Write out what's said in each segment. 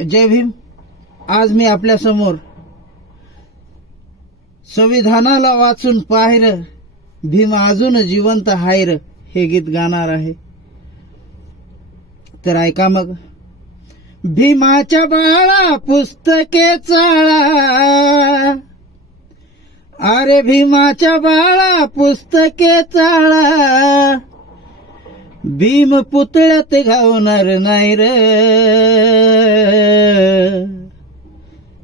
जय भीम. आज मी आपल्या समोर संविधानाला वाचून पाहिर भीम अजून जिवंत हायर हे गीत गाणार आहे. तर ऐका मग. भीमाच्या बाळा पुस्तके चाळा, अरे भीमाच्या बाळा पुस्तके चाळा, भीम पुतळ्यात घावणार नाही र.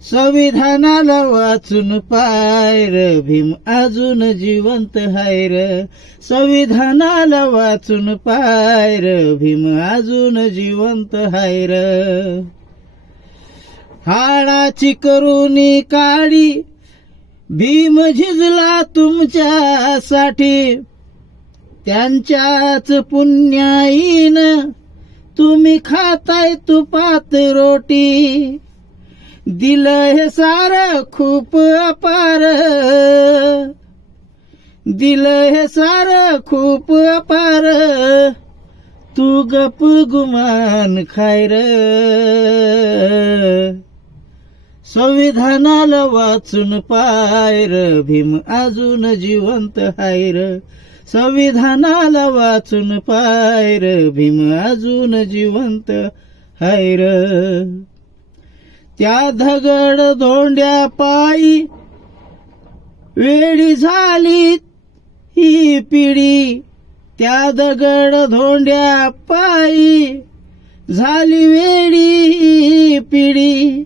संविधानाला वाचून पायर भीम अजून जिवंत हाय र. संविधानाला वाचून पायर भीम अजून जिवंत हाय र. हाडाची करुणी काळी भीम झिजला तुमच्यासाठी, त्यांच्याच पुण्याईन तुम्ही खाताय तुपात रोटी. दिलं हे सार खूप अपार, दिलं हे सार खूप अपार, तू गप गुमान खाय र. संविधानाला वाचून पायर भीम अजून जिवंत हाय र. संविधानाला वाचून पायर भीम अजून जिवंत हाय र. त्या दगड धोंड्या पायी वेडी झाली ही पिढी, त्या दगड धोंड्या पायी झाली वेडी ही पिढी.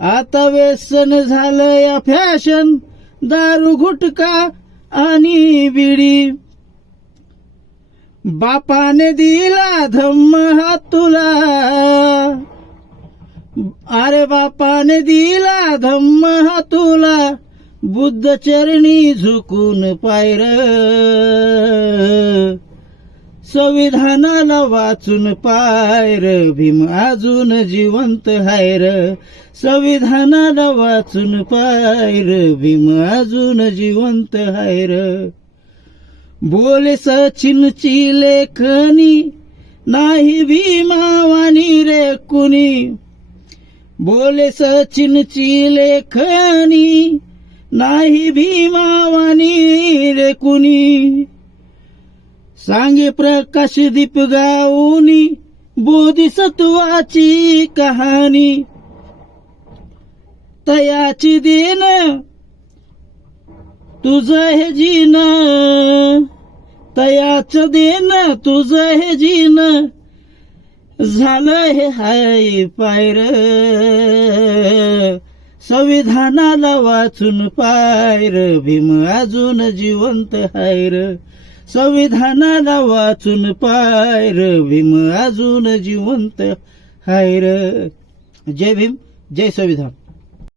आता व्यसन झालं या फॅशन दारू गुटखा आणि बिडी. बापाने दिला धम्म हा तुला, अरे बापाने दिला धम्म हा तुला, बुद्ध चरणी झुकून पायर. संविधानाला वाचून पायर भीम अजून जिवंत हाय र. संविधानाला वाचून पायर भीम अजून जिवंत हाय र. बोले सचिनची लेखनी नाही भीमावानी रे कुणी. बोले सचिनची लेखनी नाही भीमावानी रे कुणी. सांगे प्रकाश दीप गाऊनी बोधिसत्वाची कहाणी. तयाची दिन तुझं हे जीन, तयाचं दिन तुझं हे जीन, झालं हे हाय पायर. संविधानाला वाचून पायर भीम अजून जिवंत हाय र. संविधानाला वाचून पायर भीम अजून जिवंत हाय र. जय भीम, जय संविधान.